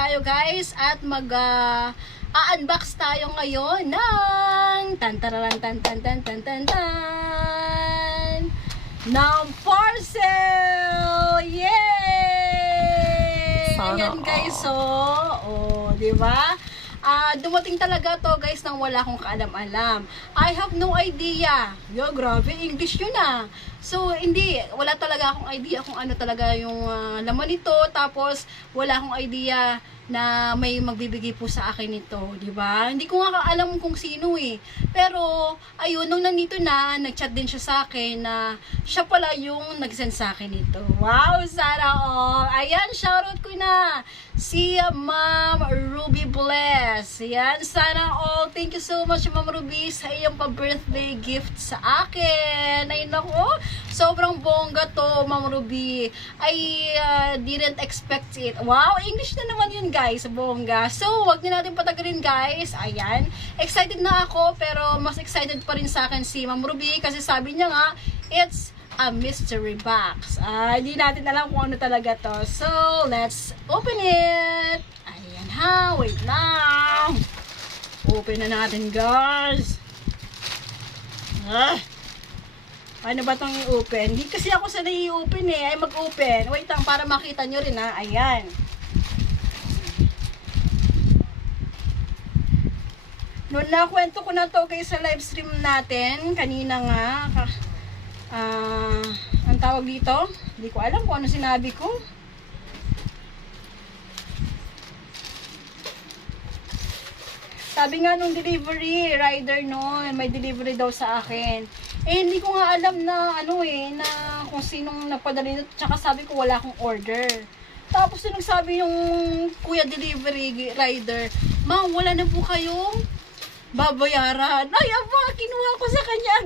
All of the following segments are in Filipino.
tayo guys at mag-unbox tayo ngayon ng ng parcel! Yay! Ayan guys, di ba? Dumating talaga to guys nang wala akong kaalam-alam. I have no idea. Yo, grabe, English yun ah. So, wala talaga akong idea kung ano talaga yung laman nito. Tapos, wala akong idea na may magbibigay po sa akin nito, di ba? Hindi ko nga alam kung sino eh. Pero, ayun, nung nandito na, nag-chat din siya sa akin na siya pala yung nag-send sa akin nito. Wow, sana all! Ayan, shoutout ko na si Ma'am Ruby Bless. Ayan, sana all. Thank you so much, Ma'am Ruby, sa iyong pa-birthday gift sa akin. Ay, naku, sobrang bongga to, Ma'am Ruby. I didn't expect it. Wow, English na naman yun, guys. Bongga. So, wag na natin patagalin, guys. Ayan. Excited na ako, pero mas excited pa rin sa akin si Ma'am Ruby kasi sabi niya nga, it's a mystery box. Hindi natin alam kung ano talaga to. So, let's open it. Ayan ha. Wait lang. Open na natin, guys. Ano ba itong i-open? Hindi kasi ako sanay i-open eh. Ay, mag-open. Wait lang, para makita nyo rin ha. Ayan. Noon na, kwento ko na to guys sa live stream natin. Kanina nga. Ang tawag dito? Hindi ko alam kung ano sinabi ko. Sabi nga nung delivery rider noon, may delivery daw sa akin. Eh, hindi ko nga alam na na kung sinong nagpadala nito. Tsaka sabi ko wala akong order. Tapos yung nagsabi yung kuya delivery rider, "Ma'am, wala na po kayong babayaran." Ay, aba, kinuha ko sa kanya.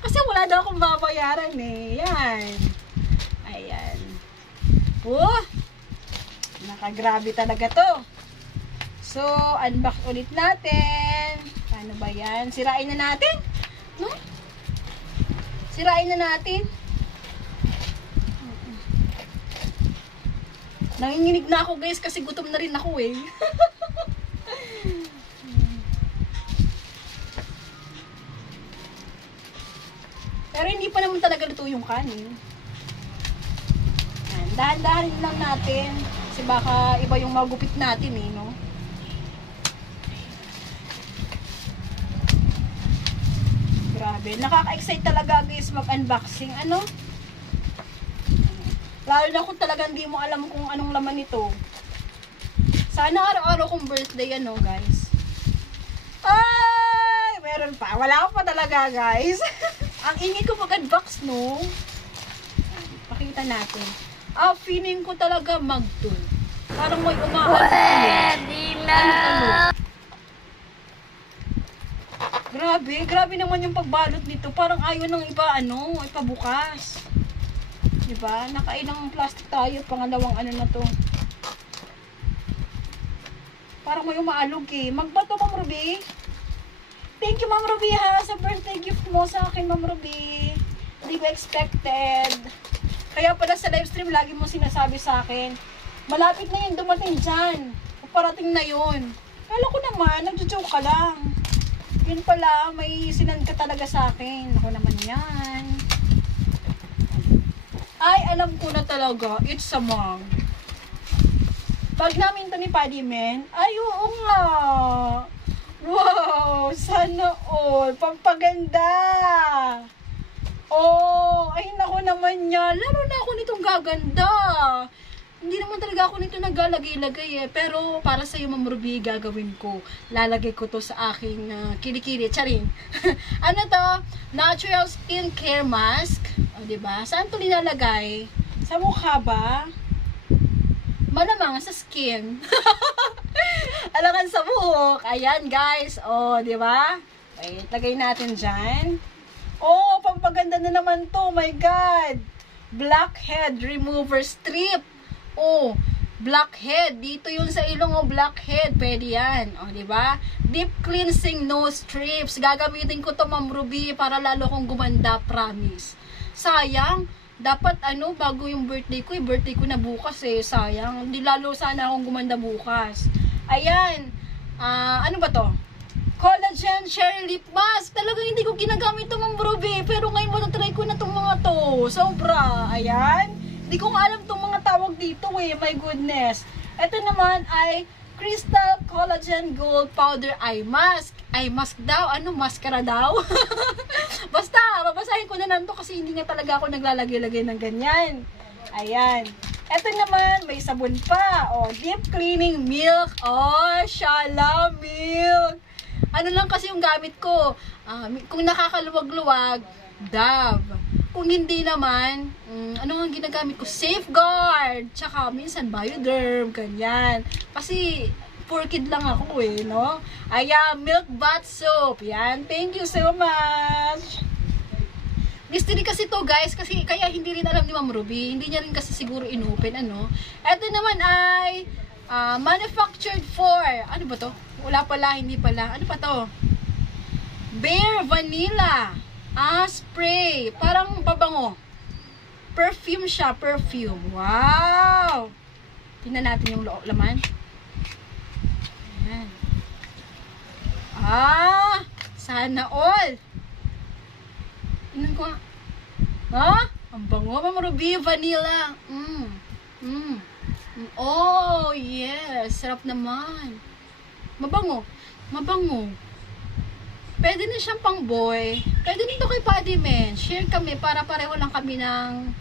Kasi wala daw akong babayaran eh. Yan. Ayan. Nakagrabe talaga to. So, unbox ulit natin. Paano ba yan? Sirain na natin. No? Sirain na natin. Nanginginig na ako guys kasi gutom na rin ako eh. Pero hindi pa naman talaga luto yung kanin. Dahan-dahanin lang natin. Kasi baka iba yung magupit natin eh, no? Grabe. Nakaka-excite talaga guys mag-unboxing. Ano? Lalo na kung talagang hindi mo alam kung anong laman nito. Sana araw-araw kong birthday guys. Ay! Meron pa. Wala ko pa talaga guys. Ang ingay ko mag-unbox, no? Pakita natin. Feeling ko talaga magdun. Parang may umahan. Pwede na! Grabe naman yung pagbalot nito. Parang ayaw nang ipabukas. Diba? Nakailang plastic tayo. Pangalawang na to. Parang may umaalog eh. Magbato, Ma'am Ruby. Thank you, Ma'am Ruby ha, sa birthday gift mo sa akin, Ma'am Ruby. Hindi ko expected. Kaya pala sa live stream, lagi mo sinasabi sa akin, malapit na yun, dumating dyan. Parating na yun. Kala ko naman, nagjo-joke ka lang. Yun pala, may sinand ka talaga sa akin. Ako naman yan. Ay, alam ko na talaga. It's a mom. Pag namin to ni Paddy Men, ay, oo nga. Wow, sana all. Pampaganda. Oh, ay nako naman niya. Lalo na ako nitong gaganda. Hindi naman talaga ako nito naglalagay-lagay eh. Pero para sa iyo, Ma'am Ruby, gagawin ko. Lalagay ko to sa aking kilikili. Charing. Ano to? Natural skincare mask. O, diba? Saan to nilalagay? Sa mukha ba? Malamang sa skin. Alangan sa buhok. Ayan, guys. O, diba? Wait, lagay natin dyan. Oh, pampaganda na naman to. Oh my God. Blackhead remover strip. Oh, blackhead. Dito yun sa ilong o blackhead. Pwede yan. O, diba? Deep cleansing nose strips. Gagamitin ko to, Ma'am Ruby, para lalo kong gumanda, promise. Sayang, Dapat bago yung birthday ko na bukas sayang. Hindi lalo sana akong gumanda bukas. Ayan. Ano ba to? Collagen Cherry Lip Mask. Talagang hindi ko ginagamit ito, Ma'am Ruby. Pero ngayon matatry ko na itong mga to. Sobra. Ayan. Hindi ko nga alam itong mga tawag dito My goodness. Ito naman ay Crystal Collagen Gold Powder Eye Mask. Eye mask daw. Maskara daw? Basta, babasahin ko na lang to kasi hindi nga talaga ako naglalagay-lagay ng ganyan. Ayan. Ito naman, may sabon pa. Deep Cleaning Milk. Shala Milk. Ano lang kasi yung gamit ko. Kung nakakaluwag-luwag, Dove. Kung hindi naman, ano ang ginagamit ko? Safeguard. Tsaka minsan Bioderm, ganyan. Kasi poor kid lang ako no? Ayan, Milk Bath Soap. Yan, thank you so much. Mystery kasi to guys, kasi kaya hindi rin alam ni Ma'am Ruby. Hindi niya rin kasi siguro inopen, Ito naman ay manufactured for, ano ba to? Wala pala, hindi pala. Ano pa to? Bare Vanilla. Spray. Parang pabango. Perfume siya, perfume. Wow! Tingnan natin yung laman. Ayan. Sana all. Tingnan ko. Ang bango, Ma'am Ruby. Vanilla. Oh, yes. Sarap naman. Mabango. Pwede na siyang pang boy. Pwede nito kay Paddy Men. Share kami para pareho lang kami ng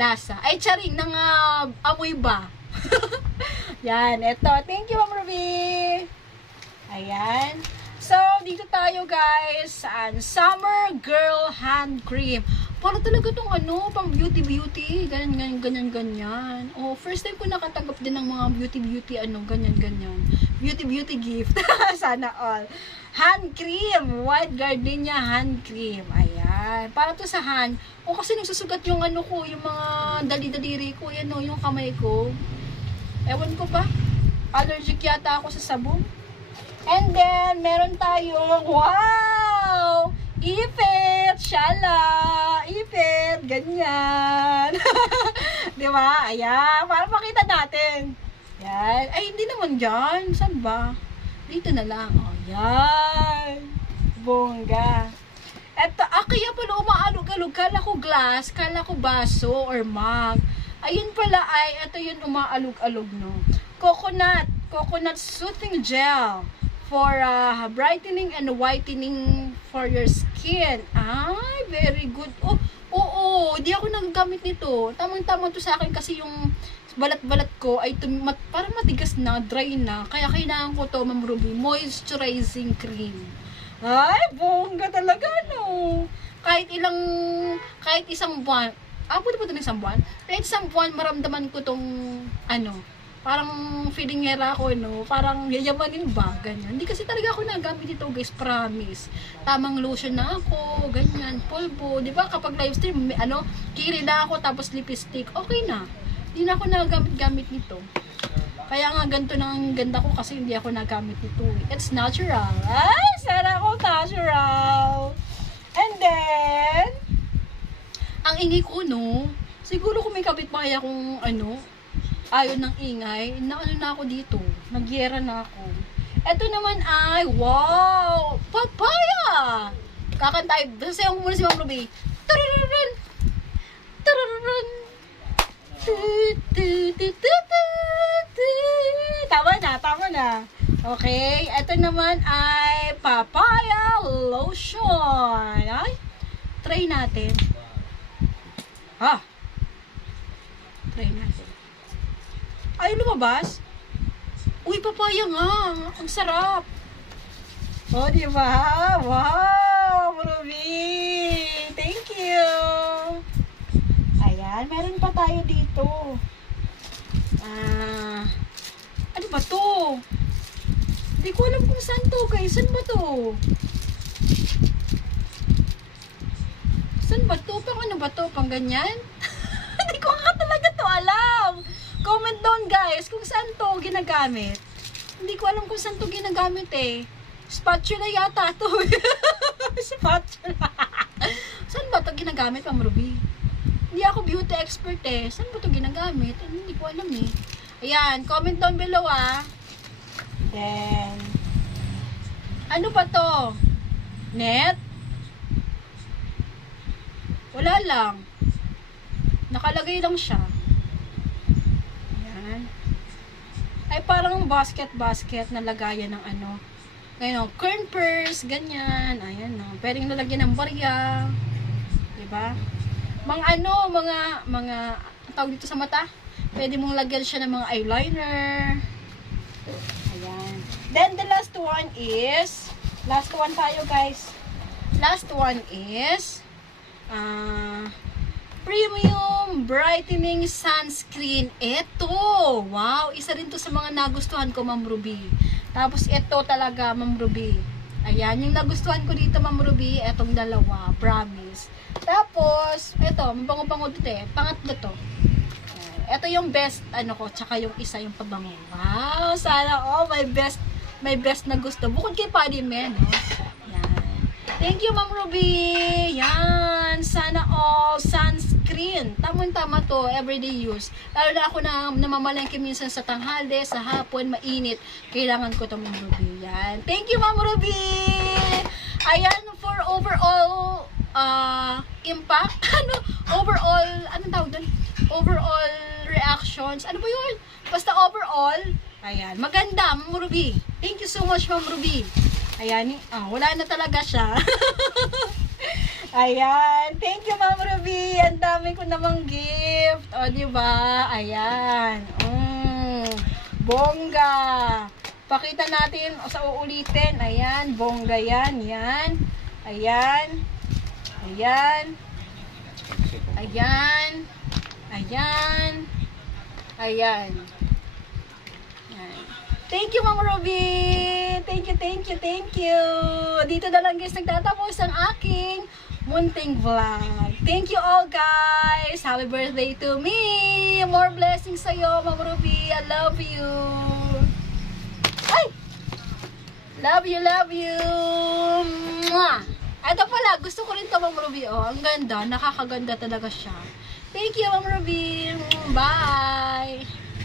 lasa. Ay, charing, ng amoy ba? Yan, eto. Thank you, Ma'am Ruby. Ayan. So, dito tayo guys. Summer Girl Hand Cream. Para talaga itong pang beauty. Ganyan. First time ko nakatanggap din ng mga beauty, ganyan. Beauty gift. Sana all. Hand cream. White Gardenia hand cream. Ayan. Para to sa hand. Kasi nagsusugat yung ko, yung mga dali-daliri ko. Yan yung kamay ko. Ewan ko ba? Allergic yata ako sa sabon. And then, meron tayong, wow! Ipit! Shala! Ipit! Ganyan! Diba? Ayan. Para makita natin. Yan. Ay, hindi naman dyan. Saan ba? Dito na lang. Yan. Bongga. Eto, kaya pala umaalog-alog. Kala ko glass, kala ko baso or mug. Ayun pala ay, ito yun umaalog-alog, no? Coconut Soothing Gel for brightening and whitening for your skin. Ay, very good. Di ako nagagamit nito. Tamang-tama to sa akin kasi yung balat-balat ko ay parang matigas na, dry na. Kaya kailangan ko to, Ma'am Ruby, moisturizing cream. Ay, bongga talaga, no? Kahit isang buwan, pwede pa ito ng isang buwan? Kahit isang buwan, maramdaman ko tong, parang feeling nera ako, parang yayamanin ba, ganyan. Hindi kasi talaga ako nagamit ito, guys, promise. Tamang lotion na ako, ganyan, polvo, di ba, kapag live stream, kiri na ako, tapos lipstick, okay na. Hindi na ako nagamit-gamit nito. Kaya nga ganito nang ganda ko kasi hindi ako nagamit nito. It's natural. Ay, sana ako natural. And then, ang ingay ko, siguro kung may kapitbahay akong, ayaw ng ingay, na ako dito. Nagyera na ako. Ito naman ay, wow! Papaya! Kakantay. Sasayaw ko muna si Ma'am Ruby. Tarararun! Tarararun! Tama na. Okay. Ito naman ay papaya lotion. Ay, try natin. Try natin. Ay, lumabas. Uy, papaya nga. Ang sarap. Diba? Wow, Ruby. Thank you. Ayan, meron pa tayo dito. Ano ba to? Hindi ko alam kung saan to, guys. Saan ba to? Saan ba to? Pang ano ba to? Pang ganyan? Hindi ko nga talaga to alam. Comment down, guys, kung saan to ginagamit. Hindi ko alam kung saan to ginagamit Spatula yata to. Spatula. Saan ba to ginagamit, Ma'am Ruby? Hindi Hindi ako beauty expert eh. Saan ba ito ginagamit? Hindi ko alam eh. Ayan, comment down below ah. Then, ano pa to? Net? Wala lang. Nakalagay lang siya. Ayan. Ay, parang basket na lagayan ng ano. Ngayon, corn purse, ganyan. Ayan, no. Pwedeng lalagyan ng barya. Diba? Mga tawag dito sa mata. Pwede mong lagyan siya ng mga eyeliner. Ayan. Then, the last one is, last one tayo, guys. Last one is, premium brightening sunscreen. Ito! Wow! Isa rin to sa mga nagustuhan ko, Ma'am Ruby. Tapos, ito talaga, Ma'am Ruby. Ayan, yung nagustuhan ko dito, Ma'am Ruby, etong dalawa. Promise. Tapos, ito, mabango-bango dito eh. Pangatlo to. Ito yung best, ano ko, tsaka yung isa yung pabango. Wow! Sana, my best na gusto. Bukod kay Paddy Man, no? Yan. Thank you, Ma'am Ruby! Yan! Sana all sunscreen. Tama-tama to, everyday use. Lalo na ako na namamalengke minsan sa tanghali, sa hapon, mainit. Kailangan ko to, Ma'am Ruby. Yan. Thank you, Ma'am Ruby! Ayan, for overall impact, anong tawag doon? Overall reactions, ano ba yun? Basta overall, ayan, maganda, Ma'am Ruby. Thank you so much, Ma'am Ruby. Ayan, wala na talaga siya. Ayan, thank you, Ma'am Ruby. Ang dami ko namang gift. O, diba? Ayan. Bongga. Pakita natin, sa uulitin. Ayan, bongga yan. Yan. Ayan. Ayan. Ayan. Ayan. Ayan. Ayan. Thank you, Ma'am Ruby. Thank you. Dito na lang guys nagtatapos ang aking munting vlog. Thank you all guys. Happy birthday to me. More blessings sa'yo, Ma'am Ruby. I love you. Ay! Love you. Mwah! Ito pala, gusto ko rin ito, Ma'am Ruby. Oh, ang ganda. Nakakaganda talaga siya. Thank you, Ma'am Ruby. Bye!